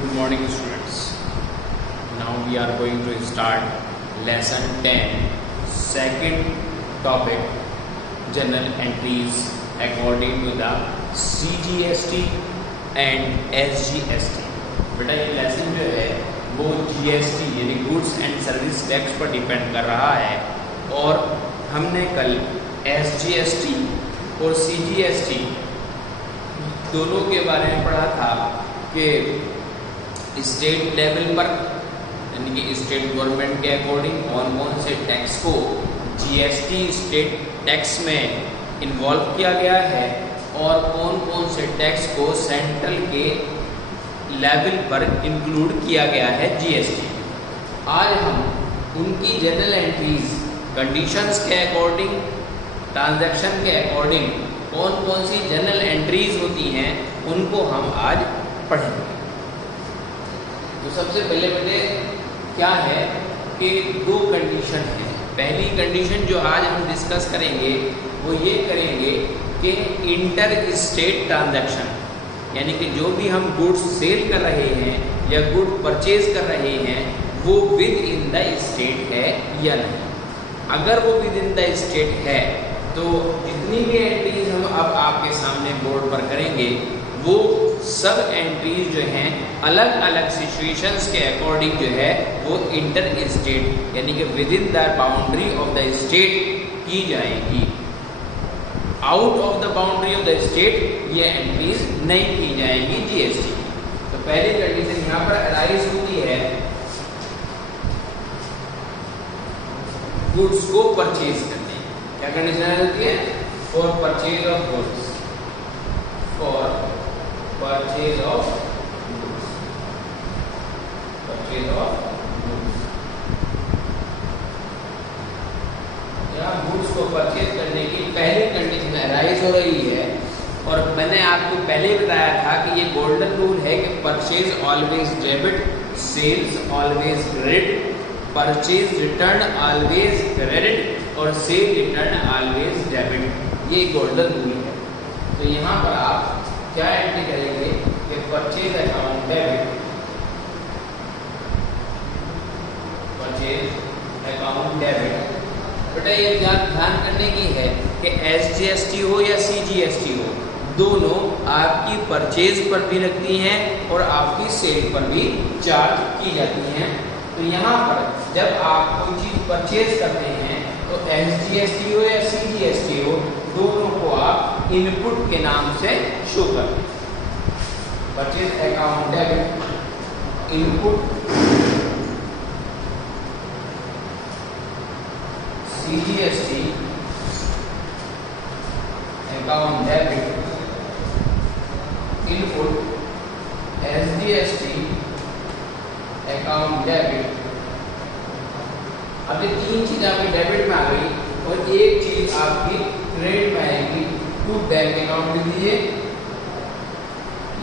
Good morning, students. Now we are going to start lesson 10, second topic, journal entries according to the CGST and SGST. बेटा ये lesson जो है वो GST यानी goods and service tax पर depend कर रहा है और हमने कल SGST और CGST दोनों के बारे में पढ़ा था कि स्टेट लेवल पर यानी कि स्टेट गवर्नमेंट के अकॉर्डिंग कौन कौन से टैक्स को जीएसटी स्टेट टैक्स में इन्वॉल्व किया गया है और कौन कौन से टैक्स को सेंट्रल के लेवल पर इंक्लूड किया गया है जीएसटी। आज हम उनकी जनरल एंट्रीज कंडीशंस के अकॉर्डिंग ट्रांजैक्शन के अकॉर्डिंग कौन कौन सी जनरल एंट्रीज होती हैं उनको हम आज पढ़ेंगे। तो सबसे पहले बेटे क्या है कि दो कंडीशन है। पहली कंडीशन जो आज हम डिस्कस करेंगे वो ये करेंगे कि इंटर स्टेट ट्रांजैक्शन यानी कि जो भी हम गुड्स सेल कर रहे हैं या गुड परचेज कर रहे हैं वो विद इन द स्टेट है या नहीं। अगर वो विद इन द स्टेट है तो जितनी भी एंट्रीज हम अब आपके सामने बोर्ड पर करेंगे वो सब एंट्रीज जो हैं अलग अलग सिचुएशंस के अकॉर्डिंग जो है वो इंटर स्टेट यानी कि with in the boundary of the state की जाएगी। Out of the boundary of the state ये एंट्रीज नहीं की जाएंगी जीएसटी। तो पहली कंडीशन यहाँ पर अराइज होती है गुड्स को परचेज करने। क्या कंडीशन होती है? For purchase of goods, for purchase of goods, purchase of goods. यहाँ गुड्स को परचेज करने की पहली कंडीशन अराइज हो रही है और मैंने आपको पहले बताया था कि ये गोल्डन रूल है कि purchase always debit, sales always credit, purchase return always credit और सेल रिटर्न ऑलवेज डेबिट। ये गोल्डन रूल है। तो यहाँ पर आप क्या एंट्री करेंगे कि purchase account debit, purchase account debit. बेटा ये ध्यान करने की है कि एसजीएसटी हो या सीजीएसटी हो दोनों आपकी परचेज पर भी लगती हैं और आपकी सेल पर भी चार्ज की जाती हैं। तो यहाँ पर जब आप कोई चीज़ परचेज करते हैं तो एसजीएसटी हो या सीजीएसटी हो दोनों को आप इनपुट के नाम से शो करते हैं। Purchase account debit input, CGST account debit input, SGST account debit. अब ये तीन चीज आपकी डेबिट में आ गई और एक चीज आपकी क्रेडिट में आएगी। टू बैंक अकाउंट लिख दीजिए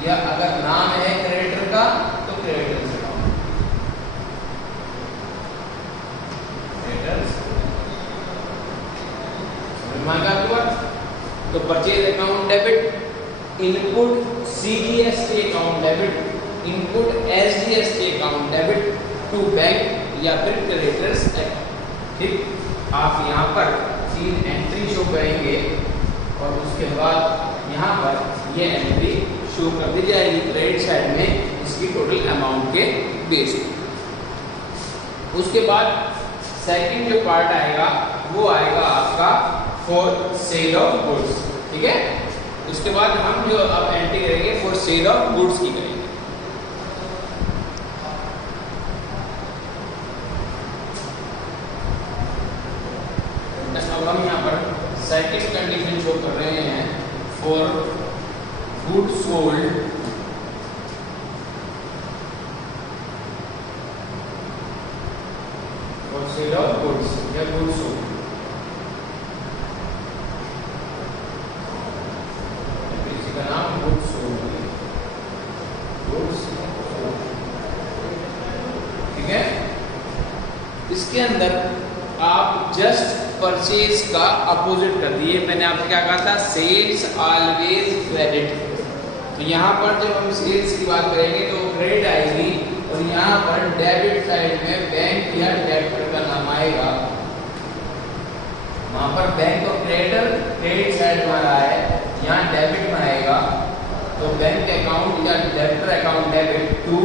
या अगर नाम है क्रेडिटर का तो क्रेडिटर्स अकाउंट, क्रेडिटर्स हुआ। तो purchase account debit input CGST account debit, input SGST account debit to bank या फिर क्रेडिटर्स अकाउंट। ठीक, आप यहाँ पर तीन एंट्री शो करेंगे और उसके बाद यहाँ पर ये एंट्री शो कर दी जाएगी क्रेडिट साइड में इसकी टोटल अमाउंट के बेस पे। उसके बाद सेकंड जो पार्ट आएगा वो आएगा आपका फॉर सेल ऑफ गुड्स। ठीक है, उसके बाद हम जो अब एंट्री करेंगे फॉर सेल ऑफ गुड्स की करेंगे। अब हम यहाँ पर सेकंड कंडीशन शो कर रहे हैं for good sold for sale of goods या गुड सोल्ड। इसी का नाम गुड सोल्ड है, गुड्स सोल्ड। ठीक है, इसके अंदर आप जस्ट परचेज का अपोजिट कर दिए। मैंने आपसे क्या कहा था? सेल्स ऑलवेज क्रेडिट, तो यहाँ पर जब हम सेल्स की बात करेंगे तो क्रेडिट आएगी और यहाँ पर डेबिट साइड में बैंक या डेबिटर का नाम आएगा। वहाँ पर बैंक और क्रेडिट साइड में रहा है, यहाँ डेबिट में आएगा। तो बैंक अकाउंट या debtor account debit to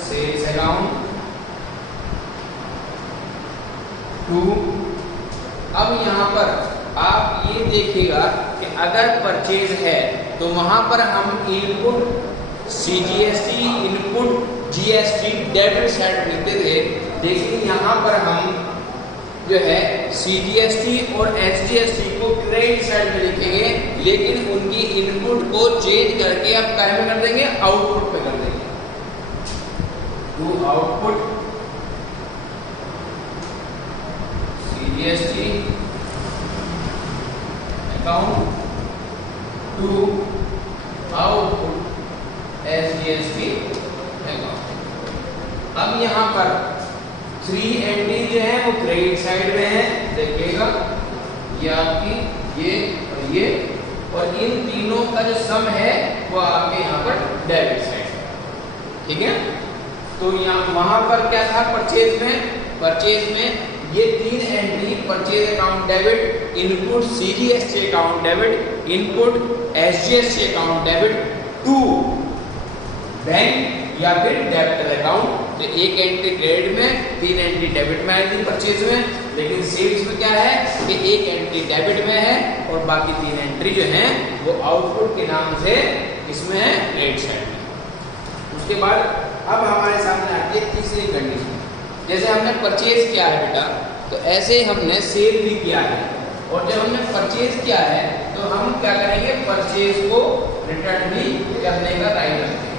sales account to. अब यहाँ पर आप ये देखिएगा कि अगर परचेज है तो वहां पर हम input CGST input GST debit side लिखते थे, लेकिन यहाँ पर हम जो है सीजीएसटी और एसजीएसटी को क्रेडिट साइड में लिखेंगे, लेकिन उनकी इनपुट को चेंज करके अब क्या में कर देंगे, आउटपुट में कर देंगे। To output CGST account to output SGST account. अब यहाँ पर 3 एंट्री जो है वो क्रेडिट साइड में है, देखिएगा ये आपकी ये और इन तीनों का जो सम है वो आपके यहाँ पर डेबिट साइड, ठीक है। तो यहाँ वहां पर क्या था, परचेज में ये 3 entry purchase account debit, input CGST account debit, input SGST account debit to bank या फिर डेबिटर अकाउंट। तो एक एंट्री क्रेडिट में, 3 एंट्री डेबिट में आएगी परचेज में, लेकिन सेल्स में क्या है कि एक एंट्री डेबिट में है और बाकी 3 एंट्री जो है वो आउटपुट के नाम से इसमें है क्रेडिट साइड में। उसके बाद अब हमारे सामने आती है तीसरी कंडीशन। जैसे हमने परचेज किया है बेटा, तो ऐसे हमने सेल भी किया है, और जब हमने परचेज किया है तो हम क्या करेंगे, परचेज को रिटर्न भी करने का राइट रखते हैं।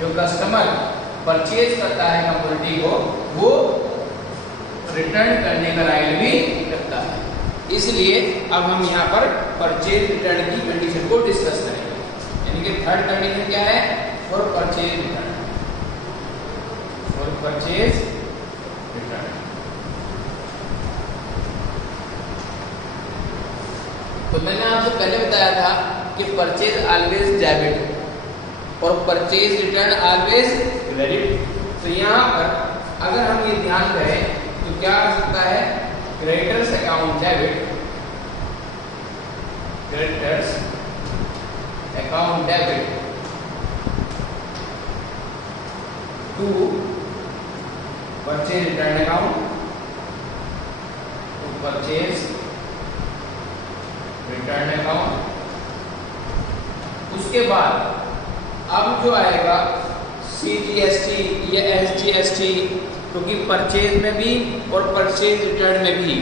जो कस्टमर परचेज करता है कमोडिटी को, वो रिटर्न करने का राइट भी रखता है। इसलिए अब हम यहाँ पर परचेज रिटर्न की कंडीशन को डिस्कस करेंगे। यानी कि थर्ड कंडीशन क्या है, for purchase return, for purchase return. तो मैंने आपसे पहले बताया था कि परचेज ऑलवेज डेबिट और परचेज रिटर्न ऑलवेज क्रेडिट। तो यहाँ पर अगर हम ये ध्यान करें तो क्या हो सकता है, creditors account debit, creditors account debit to purchase return account, to purchase return account. उसके बाद अब जो आएगा सीजीएसटी या एसजीएसटी, क्योंकि परचेज में भी और परचेज रिटर्न में भी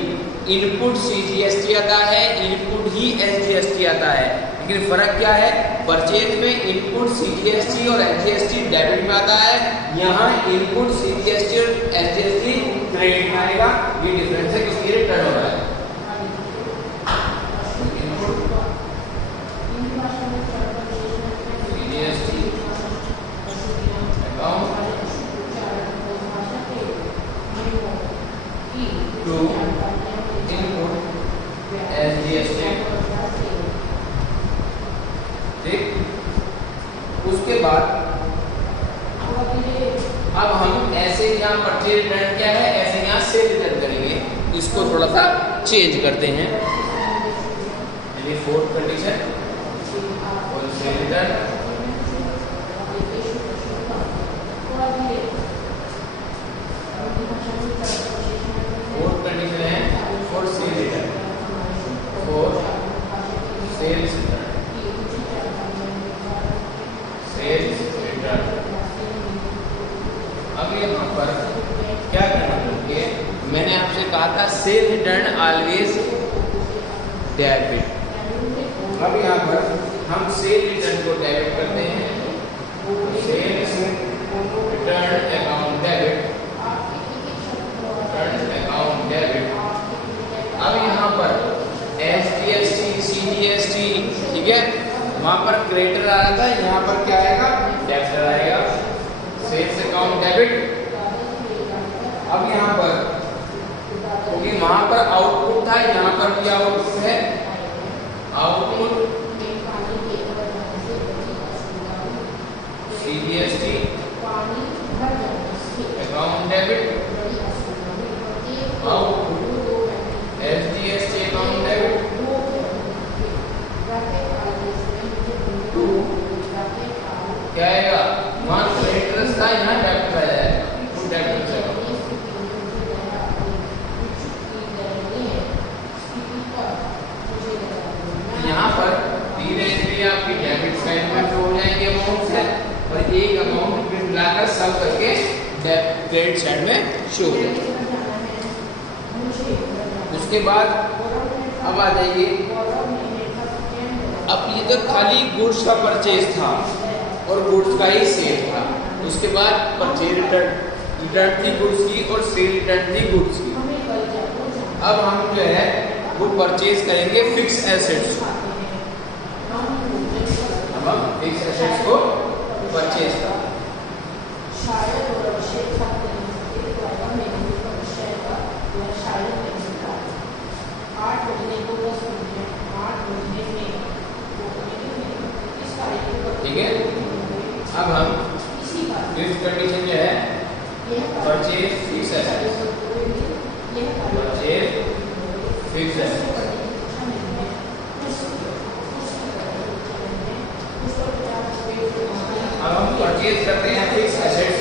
इनपुट सीजीएसटी आता है, इनपुट ही एसजीएसटी आता है। लेकिन फर्क क्या है, परचेज में इनपुट सीजीएसटी और एसजीएसटी डेबिट में आता है, यहाँ इनपुट सीजीएसटी और एसजीएसटी क्रेडिट में आएगा। ये डिफरेंस है क्योंकि रिटर्न हो रहा है। उसके बाद अब हम ऐसे यहाँ परचेज रिटर्न क्या है, ऐसे यहाँ सेल रिटर्न करेंगे। इसको थोड़ा सा चेंज करते हैं। यानी fourth condition for sale return, fourth condition है for sale return, for sales return, sales return. अब यहाँ पर क्या करना है, मैंने आपसे कहा था सेल रिटर्न ऑलवेज डेबिट। अब यहाँ पर हम सेल रिटर्न को डेबिट करते हैं, sales return account debit, return account debit. अब यहाँ पर एसजीएसटी सीजीएसटी, ठीक है, वहां पर क्रेडिटर आया था, यहाँ पर क्या आएगा, डेबिटर आएगा, सेल्स अकाउंट डेबिट। अब यहाँ पर क्योंकि वहां पर आउटपुट था, यहाँ पर भी आउटपुट है, output CGST account debit, output SGST account debit to क्या आएगा, वहाँ क्रेडिटर्स था, यहाँ डेबिट आ जाएगा, इनपुट डेबिट से। यहाँ पर तीन एंट्री आपकी डेबिट साइड में शो हो जाएंगे अमाउंट से, और एक अमाउंट फिर मिलाकर सब करके क्रेडिट साइड में शो हो जाएगा। उसके बाद अब आ जाइए, अब ये तो खाली गुड्स का परचेज था और गुड्स का ही सेल था। उसके बाद परचेज रिटर्न थी गुड्स की और सेल रिटर्न थी गुड्स की। अब हम जो है वो परचेज करेंगे फिक्स एसेट्स, अब हम फिक्स एसेट्स को परचेज करेंगे। ठीक है, अब हम फिफ्थ कंडीशन जो है purchase fix assets, purchase fix assets. अब हम परचेज करते हैं फिक्स एसेट्स,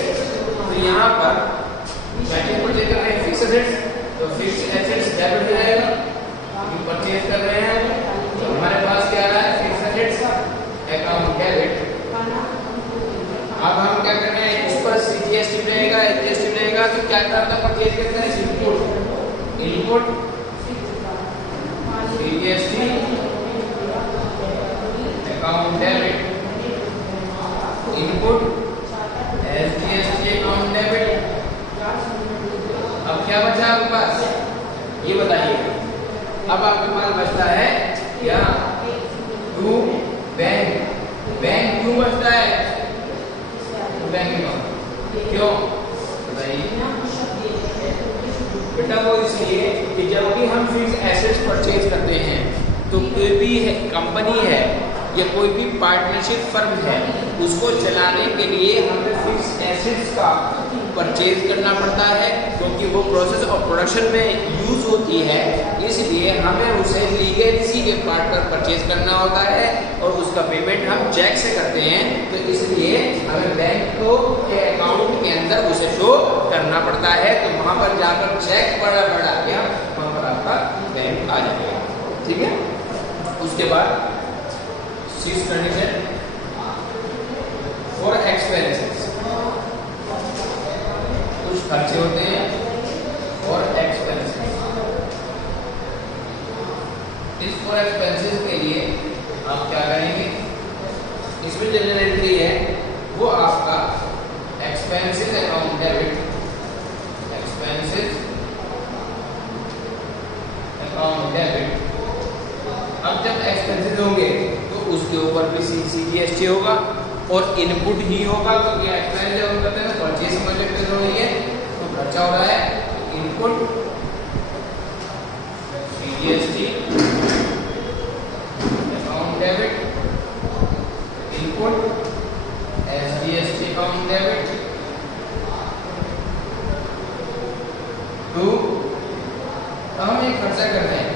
तो यहाँ पर परचेज कर रहे हैं फिक्स एसेट्स, तो फिक्स एसेट्स डेबिट हो जाएगा, क्योंकि परचेज कर रहे हैं। तो हमारे पास क्या आ रहा है, फिक्स एसेट्स अकाउंट डेबिट। अब हम क्या कर रहे हैं, इस पर CGST रहेगा, SGST रहेगा, तो क्या करता है, परचेज करते हैं input CGST account debit, input SGST account debit. अब क्या बचा आपके पास, ये बताइए। अब आपके पास बचता है क्या, टू बैंक। बैंक क्यों बचता है, बैंक अकाउंट क्यों बताइए बेटा? वो इसलिए कि जब भी हम फिक्स एसेट्स परचेज करते हैं तो कोई भी कंपनी है या कोई भी पार्टनरशिप फर्म है, उसको चलाने के लिए हमें फिक्स एसेट्स का परचेज करना पड़ता है, क्योंकि वो प्रोसेस ऑफ प्रोडक्शन में यूज होती है। इसलिए हमें उसे लीगेसी के पार्ट पर परचेज करना होता है और उसका पेमेंट हम चेक से करते हैं। तो इसलिए हमें बैंक को के अकाउंट के अंदर उसे शो करना पड़ता है, तो वहाँ पर जाकर चेक बड़ा आ गया, वहाँ पर आपका बैंक आ जाएगा। ठीक है, उसके बाद सिक्स्थ कंडीशन फॉर एक्सपेंसेस, कुछ खर्चे होते हैं और एक्सपेंसेस। इस फॉर एक्सपेंसेस के लिए आप क्या करेंगे, इसमें जनरल एंट्री है वो आपका expenses account debit, expenses account debit. अब जब एक्सपेंसेस होंगे तो उसके ऊपर भी CGST होगा और इनपुट ही होगा, क्योंकि एक्सपेंस जब हम करते हैं ना परचेज समझ लेते हो, ये तो खर्चा हो रहा है, input CGST account debit, input SGST account debit to. हम एक खर्चा कर रहे हैं,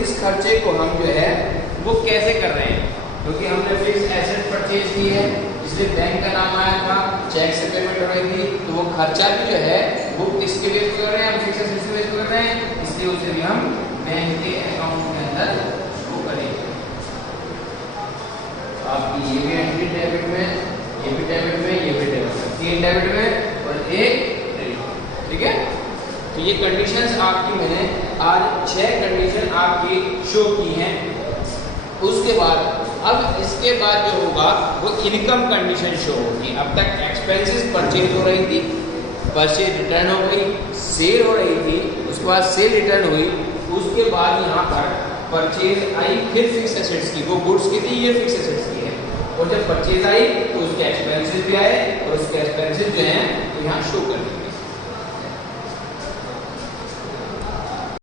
इस खर्चे को हम जो है वो कैसे कर रहे हैं, क्योंकि हमने फिक्स एसेट परचेज की है, इसलिए बैंक का नाम आया था, चेक से पेमेंट हो रही थी, तो वो खर्चा भी जो है वो किसके बेस कर रहे हैं, हम फिक्स एसेट के बेस कर रहे हैं, इसलिए उसे भी हम बैंक के अकाउंट के अंदर शो करेंगे। आपकी ये भी एंट्री डेबिट में, ये भी डेबिट में, ये भी डेबिट में, 3 डेबिट में और 1 क्रेडिट। ठीक है, तो ये कंडीशंस आपकी मैंने आज 6 कंडीशन आपकी शो की हैं। उसके बाद अब इसके बाद जो होगा वो इनकम कंडीशन शो होगी। अब तक एक्सपेंसेस परचेज हो रही थी, परचेज रिटर्न हो गई, सेल हो रही थी, उसके बाद सेल रिटर्न हुई, उसके बाद यहाँ पर परचेज आई, फिर फिक्स एसेट्स की, वो गुड्स की थी, ये फिक्स एसेट्स की है। और जब परचेज आई तो उसके एक्सपेंसेस भी आए और उसके एक्सपेंसेस जो हैं तो यहाँ शो कर दिए।